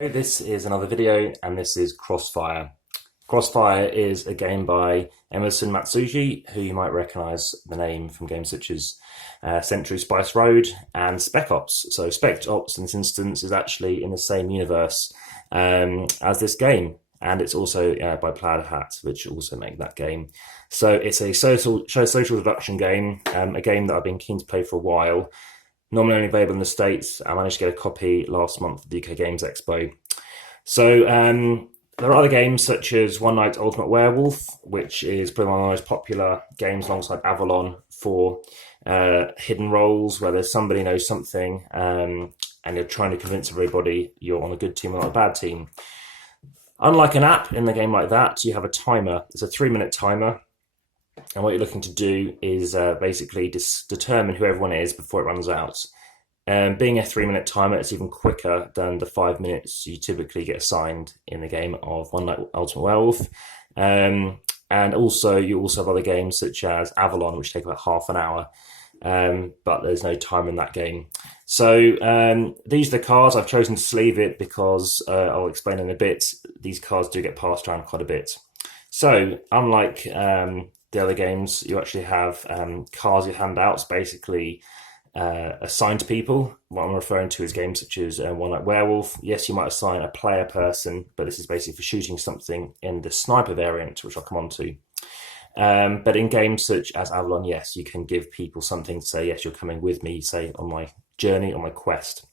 This is another video, and this is Crossfire. Crossfire is a game by Emerson Matsuji, who you might recognize the name from games such as Century Spice Road and Spec Ops. So Spec Ops in this instance is actually in the same universe as this game, and it's also by Plaid Hat, which also make that game. So it's a social deduction game, a game that I've been keen to play for a while. Normally only available in the States. I managed to get a copy last month at the UK Games Expo. So there are other games such as One Night Ultimate Werewolf, which is probably one of the most popular games alongside Avalon for hidden roles, where there's somebody knows something and you're trying to convince everybody you're on a good team or not a bad team. Unlike an app in the game like that, you have a timer. It's a 3-minute timer. And what you're looking to do is basically determine who everyone is before it runs out. Being a 3-minute timer, it's even quicker than the 5 minutes you typically get assigned in the game of One Night Ultimate Werewolf. And also, you also have other games such as Avalon, which take about half an hour, but there's no time in that game. So these are the cards. I've chosen to sleeve it because I'll explain in a bit. These cards do get passed around quite a bit. So unlike the other games, you actually have cards you hand out, basically assigned to people. What I'm referring to is games such as One Night Werewolf. Yes, you might assign a player person, but this is basically for shooting something in the sniper variant, which I'll come on to. But in games such as Avalon, yes, you can give people something to say, yes, you're coming with me, say, on my journey, on my quest.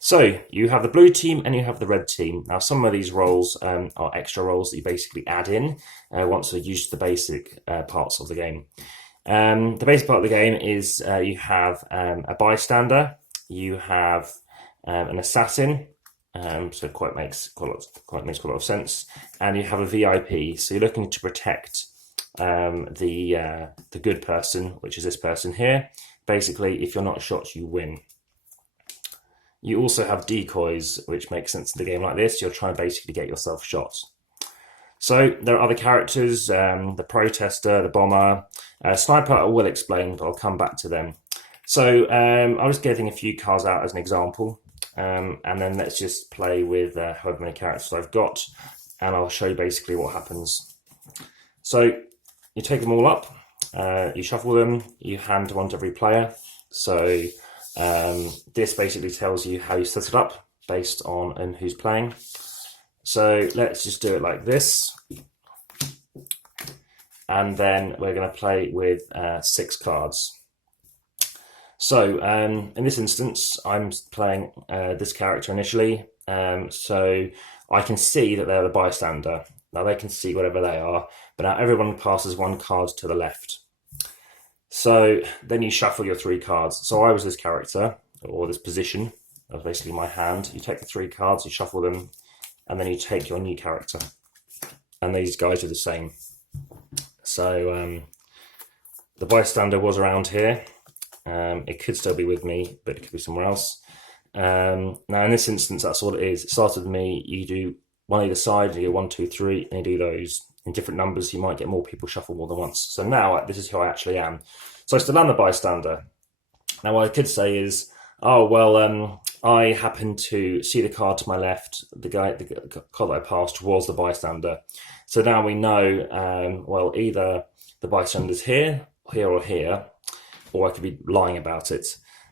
So you have the blue team and you have the red team. Now, some of these roles are extra roles that you basically add in once you're used to the basic parts of the game. The basic part of the game is you have a bystander, you have an assassin, so quite makes quite a lot of sense, and you have a VIP. So you're looking to protect the good person, which is this person here. Basically, if you're not shot, you win. You also have decoys, which makes sense in the game like this. You're trying to basically get yourself shot. So there are other characters, the protester, the bomber, sniper I will explain, but I'll come back to them. So I'm just getting a few cards out as an example, and then let's just play with however many characters I've got, and I'll show you basically what happens. So you take them all up, you shuffle them, you hand one to every player. So this basically tells you how you set it up based on who's playing. So let's just do it like this. And then we're going to play with 6 cards. So in this instance, I'm playing this character initially. So I can see that they're the bystander. Now they can see whatever they are, but now everyone passes 1 card to the left. So then you shuffle your 3 cards. So I was this character, or this position. That was basically my hand. You take the 3 cards, you shuffle them, and then you take your new character. And these guys are the same. So the bystander was around here. It could still be with me, but it could be somewhere else. Now in this instance, that's what it is. It started with me. You do one either side, you go 1, 2, 3, and you do those in different numbers. You might get more people shuffle more than once. So now this is who I actually am. So I still am the bystander. Now what I could say is, oh, well, I happened to see the card to my left. The card that I passed was the bystander. So now we know, well, either the bystander's here, or here, or I could be lying about it.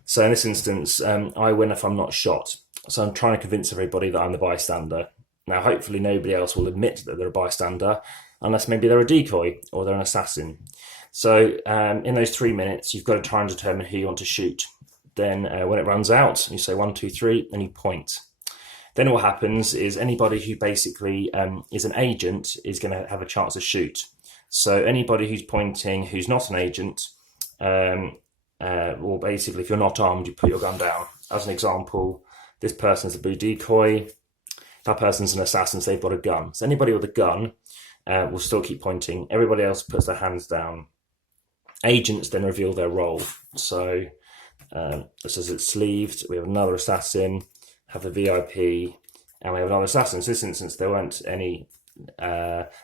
So in this instance, I win if I'm not shot. So I'm trying to convince everybody that I'm the bystander. Now, hopefully nobody else will admit that they're a bystander, unless maybe they're a decoy or they're an assassin. So in those 3 minutes, you've got to try and determine who you want to shoot. Then when it runs out, you say 1, 2, 3, and you point. Then what happens is anybody who basically is an agent is going to have a chance to shoot. So anybody who's pointing who's not an agent, well, basically, if you're not armed, you put your gun down. As an example, this person's a blue decoy. That person's an assassin, so they've got a gun. So anybody with a gun will still keep pointing. Everybody else puts their hands down. Agents then reveal their role. So this is it's sleeved. We have another assassin, have the VIP, and we have another assassin. So in this instance, there weren't any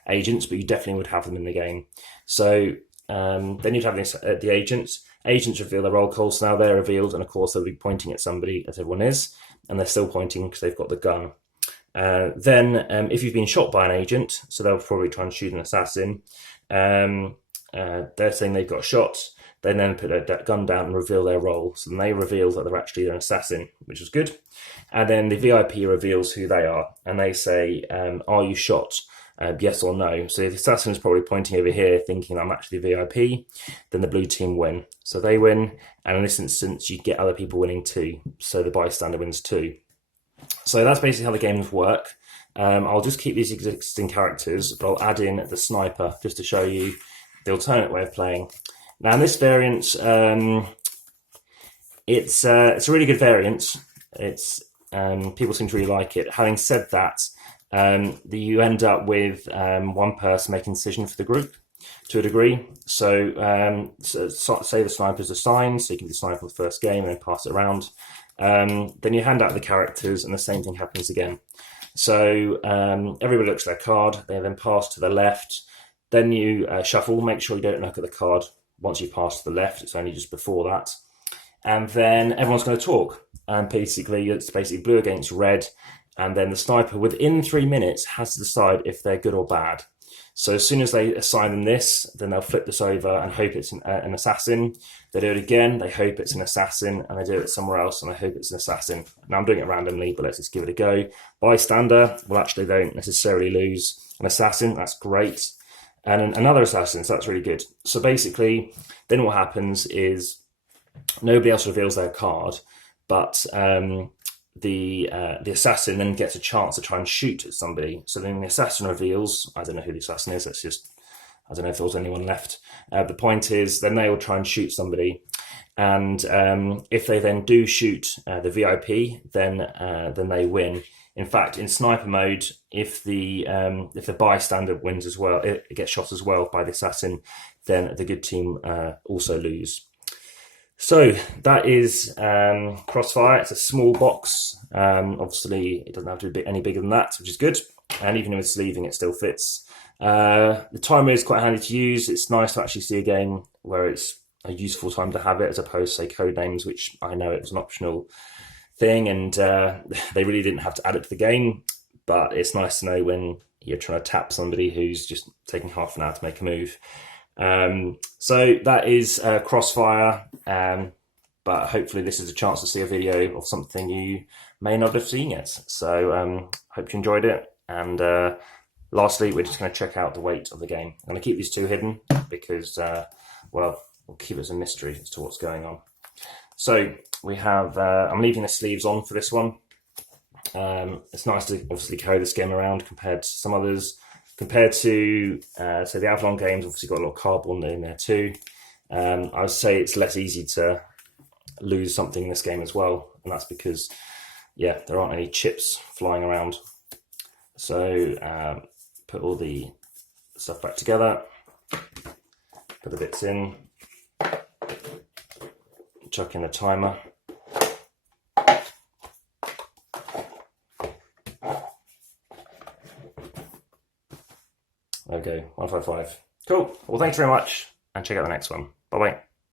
agents, but you definitely would have them in the game. So then you'd have the agents. Agents reveal their roll calls, so now they're revealed, and of course they'll be pointing at somebody, as everyone is, and they're still pointing because they've got the gun. Then, if you've been shot by an agent, so they'll probably try and shoot an assassin, they're saying they've got shot, they then put their gun down and reveal their role. So then they reveal that they're actually an assassin, which is good. And then the VIP reveals who they are, and they say, are you shot? Yes or no. So if the assassin is probably pointing over here thinking I'm actually VIP, then the blue team win. So they win, and in this instance you get other people winning too. So the bystander wins too. So that's basically how the games work. I'll just keep these existing characters, but I'll add in the sniper just to show you the alternate way of playing. Now in this variant, it's a really good variant. It's people seem to really like it. Having said that, you end up with one person making a decision for the group to a degree. So, say the sniper's assigned, so you can do the sniper on the first game and then pass it around. Then you hand out the characters and the same thing happens again. So everybody looks at their card, they then pass to the left, then you shuffle, make sure you don't look at the card once you pass to the left, it's only just before that. And then everyone's going to talk. And basically, it's basically blue against red. And then the sniper, within 3 minutes, has to decide if they're good or bad. So as soon as they assign them this, then they'll flip this over and hope it's an assassin. They do it again, they hope it's an assassin, and they do it somewhere else, and they hope it's an assassin. Now I'm doing it randomly, but let's just give it a go. Bystander, well, actually, they don't necessarily lose. An assassin, that's great. And another assassin, so that's really good. So basically, then what happens is nobody else reveals their card, but the assassin then gets a chance to try and shoot at somebody. So then the assassin reveals, I don't know who the assassin is, I don't know if there was anyone left. The point is, then they will try and shoot somebody. And if they then do shoot the VIP, then they win. In fact, in sniper mode, if the bystander wins as well, it gets shot as well by the assassin, then the good team also lose. So that is Crossfire. It's a small box. Obviously, it doesn't have to be any bigger than that, which is good. And even with sleeving, it still fits. The timer is quite handy to use. It's nice to actually see a game where it's a useful time to have it, as opposed to, say, Codenames, which I know it was an optional thing, and they really didn't have to add it to the game. But it's nice to know when you're trying to tap somebody who's just taking half an hour to make a move. So that is Crossfire, but hopefully this is a chance to see a video of something you may not have seen yet. So hope you enjoyed it, and lastly, we're just going to check out the weight of the game. I'm going to keep these two hidden because, well, we'll keep it as a mystery as to what's going on. So we have, I'm leaving the sleeves on for this one. It's nice to obviously carry this game around compared to some others. Compared to, say, the Avalon games, obviously got a lot of cardboard in there too. I would say it's less easy to lose something in this game as well, and that's because, yeah, there aren't any chips flying around. So put all the stuff back together, put the bits in, chuck in the timer. There we go, 155. Cool. Well, thanks very much, and check out the next one. Bye-bye.